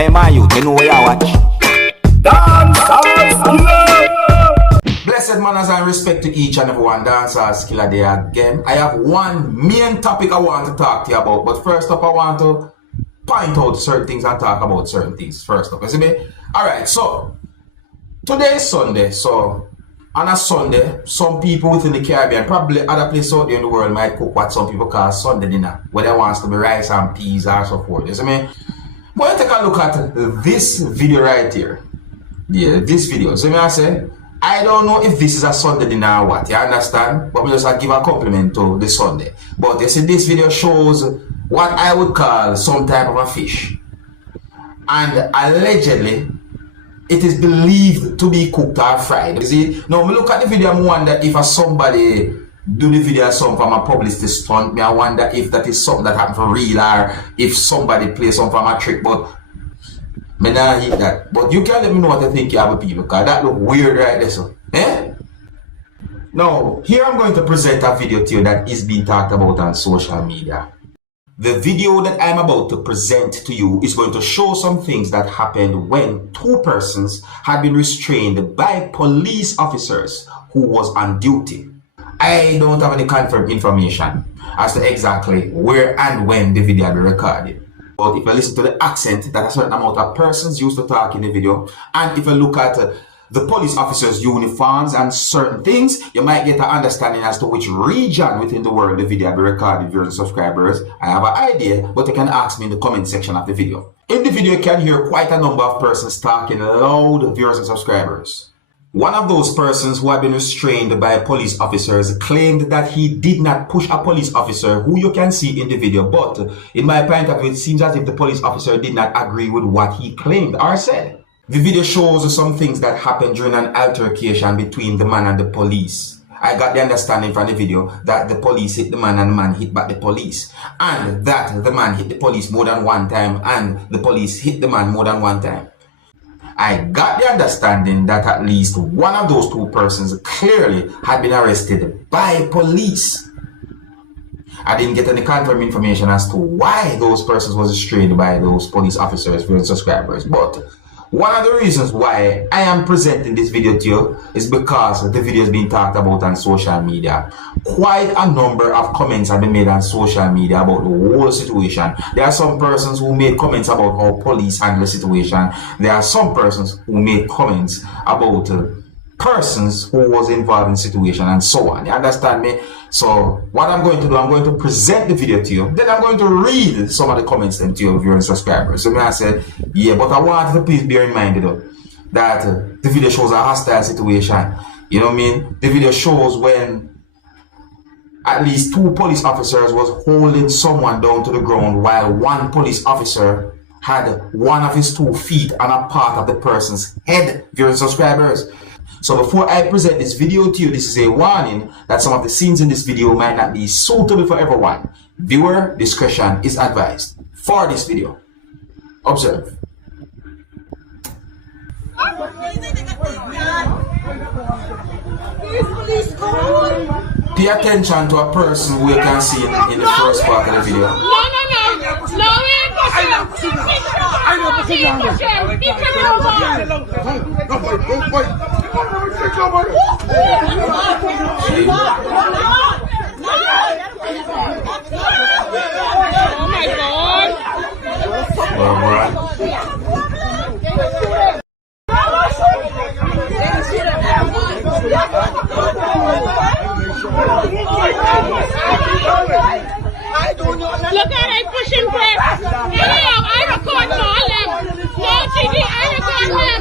Hey man, you know where you watch. Dancehall skilla. Blessed manners and respect to each and every one. Dancehall skilla there again. I have one main topic I want to talk to you about, but first up I want to point out certain things and talk about certain things first up. You see me? Alright, so today is Sunday, so on a Sunday, some people within the Caribbean, probably other places out there in the world, might cook what some people call Sunday dinner, whether it wants to be rice and peas or so forth. You see me? But take a look at this video right here. Yeah, this video. So I say, I don't know if this is a Sunday dinner or what, you understand? But we just give a compliment to the Sunday. But you see, this video shows what I would call some type of a fish. And allegedly, it is believed to be cooked or fried. You see, now me look at the video, I wonder if somebody do the video or something from a publicity stunt. I wonder if that is something that happened for real or if somebody plays something from a trick. But me not hit that. But you can let me know what you think, you have people, because that look weird right there. So, Now, here I'm going to present a video to you that is being talked about on social media. The video that I'm about to present to you is going to show some things that happened when two persons had been restrained by police officers who was on duty. I don't have any confirmed information as to exactly where and when the video will be recorded. But if you listen to the accent that a certain amount of persons used to talk in the video, and if you look at the police officers' uniforms and certain things, you might get an understanding as to which region within the world the video will be recorded. Viewers and subscribers, I have an idea, but you can ask me in the comment section of the video. In the video, you can hear quite a number of persons talking loud, viewers and subscribers. One of those persons who had been restrained by police officers claimed that he did not push a police officer who you can see in the video, but in my point of view, it seems as if the police officer did not agree with what he claimed or said. The video shows some things that happened during an altercation between the man and the police. I got the understanding from the video that the police hit the man and the man hit back the police, and that the man hit the police more than one time and the police hit the man more than one time. I got the understanding that at least one of those two persons clearly had been arrested by police. I didn't get any confirmed information as to why those persons was restrained by those police officers, viewers, subscribers. But one of the reasons why I am presenting this video to you is because the video is being talked about on social media. Quite a number of comments have been made on social media about the whole situation. There are some persons who made comments about how police handle the situation. There are some persons who made comments about persons who was involved in the situation and so on. You understand me? So what I'm going to do, I'm going to present the video to you. Then I'm going to read some of the comments to you, viewers and subscribers. So I said, yeah, but I want you to please bear in mind though, that the video shows a hostile situation. You know what I mean? The video shows when at least two police officers was holding someone down to the ground while one police officer had one of his 2 feet on a part of the person's head, viewers and subscribers. So before I present this video to you, this is a warning that some of the scenes in this video might not be suitable for everyone. Viewer discretion is advised. For this video, observe. Pay attention to a person who you can see in the first part of the video. No, we ain't pushing. I never see him. He Oh my God. Look at it, pushing press. I record all them. No, TD, I record them.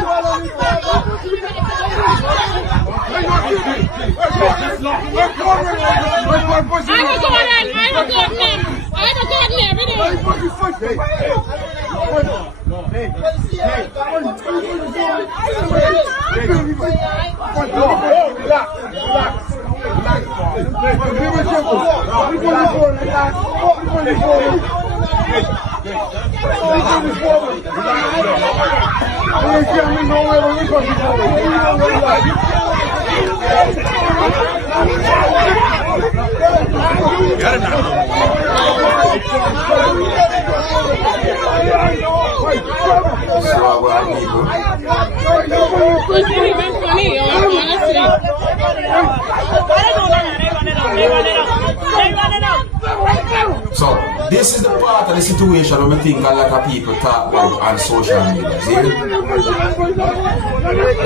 So, this is the part of the situation where I think a lot of people talk about on social media, see?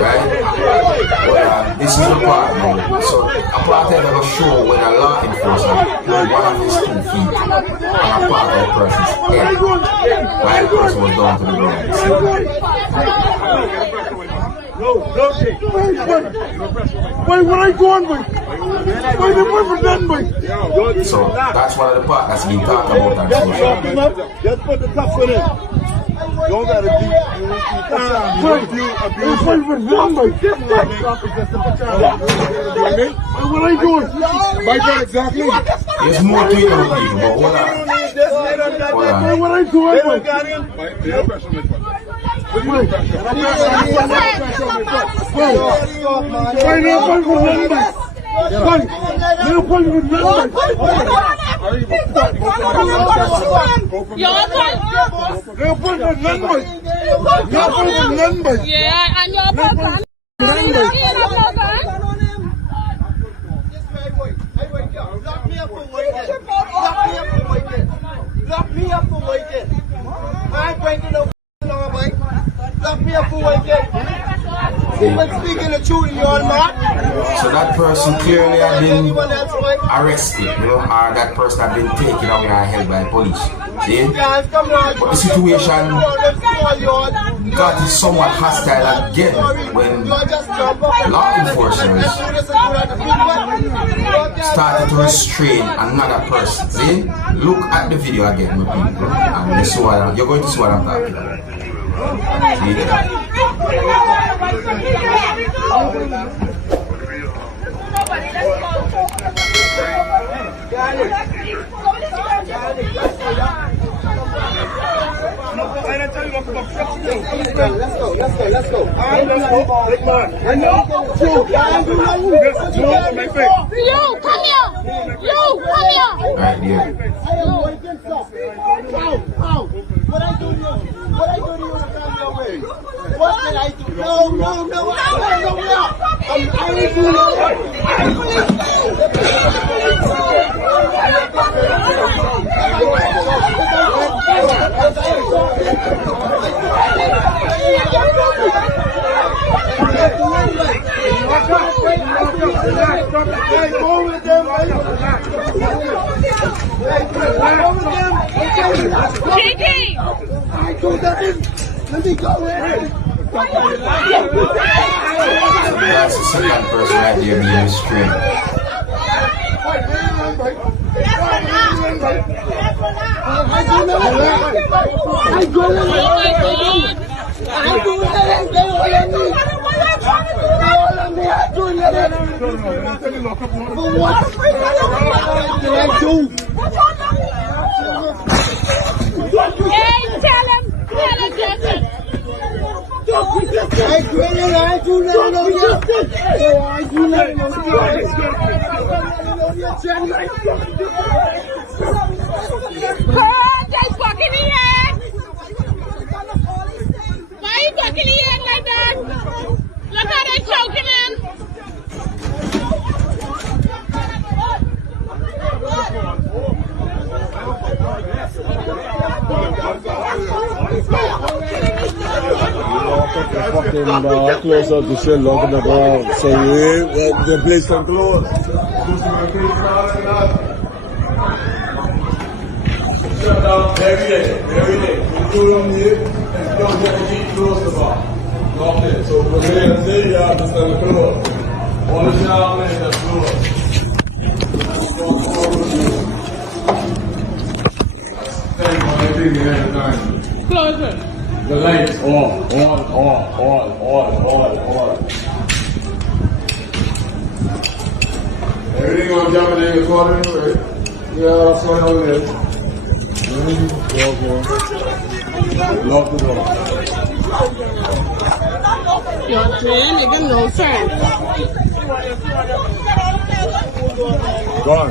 Right? But this is the part now. So, a part of the show when a law enforcement put one of his 2 feet on a part of the person's head while the person was down to the ground. Wait, what are you doing, boy? Wait, the boy done, boy. So that's one of the part that's been talked about on social media. Just put the cuffs in it. Don't gotta be. What are you doing? My God, exactly. There's more to it than people, but hold on. Hold on. What are you doing? Yeah, and your person. Lock me up for waiting. I ain't breaking no law, boy. Lock me up for waiting. Even speaking the truth in your mouth. So that person clearly had been arrested, you know, or that person had been taken away and held by police. See? But the situation got somewhat hostile again when law enforcement started to restrain another person. See? Look at the video again, my people, and you see what you're going to see what I'm talking about. See? Let's go. Big man. I know. You, come here. You, come here. Right there. What I do to you? What I do to you to come your way? What did I do? No. I ain't doing Kiki! Let me go in. That's the second person right there being restrained. Hey, tell him, Justin. Just fucking the head. Why are you fucking the head like that? Look how they're choking him. Fucking close up the shit, lock in the ground. So the place can close. Shut down every day. You do it here and don't get the key close the bar. Lock it. So from here and there, you have to stand close. All the shower men that's closed. Close it. The lights on. Everything on jumping in according to it. Yeah, that's what I'm there. Lock the door. You're saying you can no sense. Go on.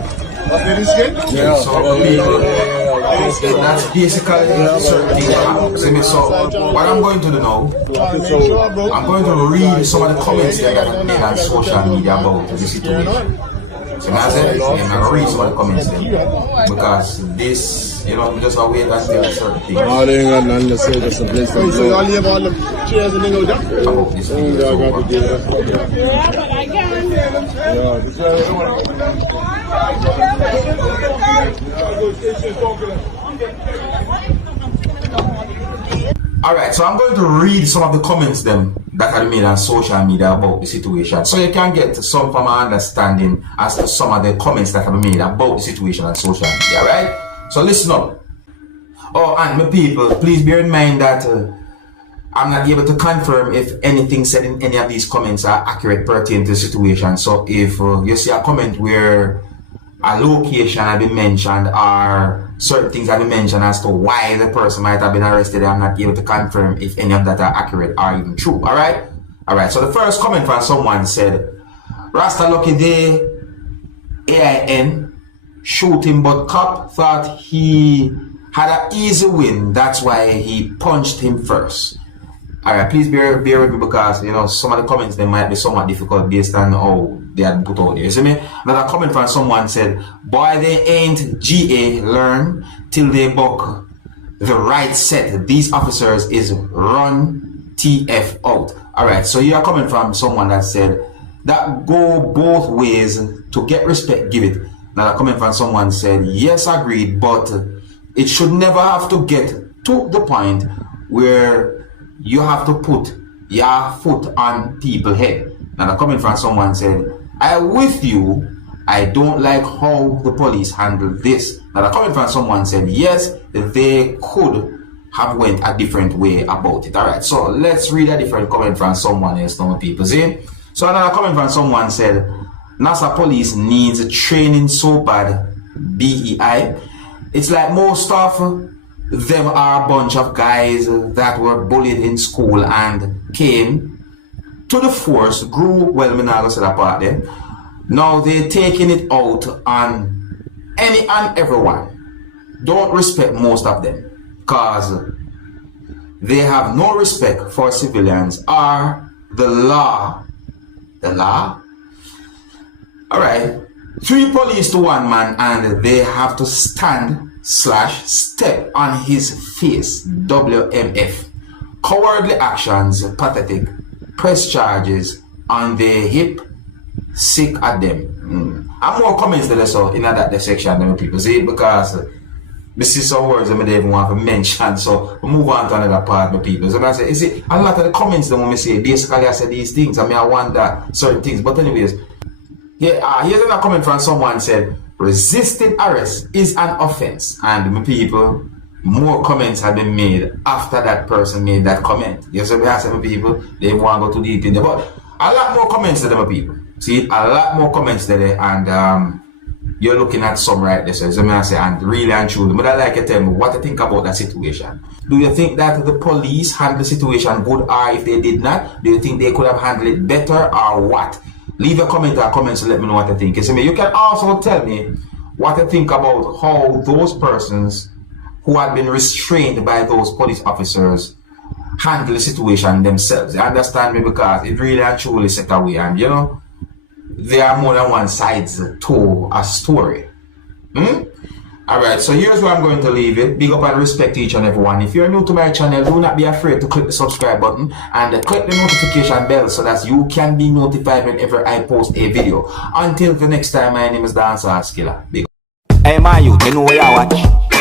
What's the skin? Yeah. So that's basically certain things that happen. See me, so what I'm going to do now, I'm going to read some of the comments that are made on social media about the situation. So I said, I'm going to read some of the comments then, because this, you know, just a wait until certain things about this video. Alright, so I'm going to read some of the comments them that are made on social media about the situation, so you can get some form of understanding as to some of the comments that have been made about the situation on social media, right? So listen up. Oh, and my people, please bear in mind that I'm not able to confirm if anything said in any of these comments are accurate pertaining to the situation. So if you see a comment where a location has been mentioned or certain things have been mentioned as to why the person might have been arrested, I'm not able to confirm if any of that are accurate or even true. Alright? Alright, so the first comment from someone said, Rasta lucky day, AIN, shoot him, but cop thought he had an easy win, that's why he punched him first. Alright, please bear with me, because you know some of the comments they might be somewhat difficult based on how they had put out there. You see me? Another comment from someone said, boy, they ain't GA learn till they buck the right set. These officers is run TF out. Alright, so you are coming from someone that said that go both ways. To get respect, give it. Another comment from someone said, yes, agreed, but it should never have to get to the point where you have to put your foot on people's head. Another comment from someone said, I with you, I don't like how the police handle this. Another comment from someone said, yes, they could have went a different way about it. Alright, so let's read a different comment from someone else now, people. See? So another comment from someone said, NASA police needs training so bad, BEI. It's like most of them are a bunch of guys that were bullied in school and came to the force, grew, well, me not gonna say that part there. Now they're taking it out on any and everyone. Don't respect most of them, cause they have no respect for civilians or the law. The law? Alright, 3 police to 1 man, and they have to stand/step on his face. WMF. Cowardly actions, pathetic. Press charges on the hip, sick at them. And more comments that I saw in that section than people see, because this is some words that I don't even want to mention, so we move on to another part of people. So I say, you see, a lot of the comments that when we say, basically I say these things, I mean I want that certain things, but anyways, here's another comment from someone said, resisting arrest is an offense, and my people, more comments have been made after that person made that comment. You see, we have some people, they want to go too deep in there, but a lot more comments to them people. See, a lot more comments there, and you're looking at some right there. So I say, and really and truly, but I like to tell me what you think about that situation. Do you think that the police handled the situation good, or if they did not, do you think they could have handled it better, or what? Leave a comment or comments to let me know what you think. You see me? You can also tell me what you think about how those persons who had been restrained by those police officers handle the situation themselves. You understand me? Because it really and truly set away, and you know, there are more than one sides to a story. Alright, so here's where I'm going to leave it. Big up and respect to each and everyone. If you're new to my channel, do not be afraid to click the subscribe button and click the notification bell so that you can be notified whenever I post a video. Until the next time, my name is Dancehall Skilla. Big up. Hey, my youth, you know what I watch?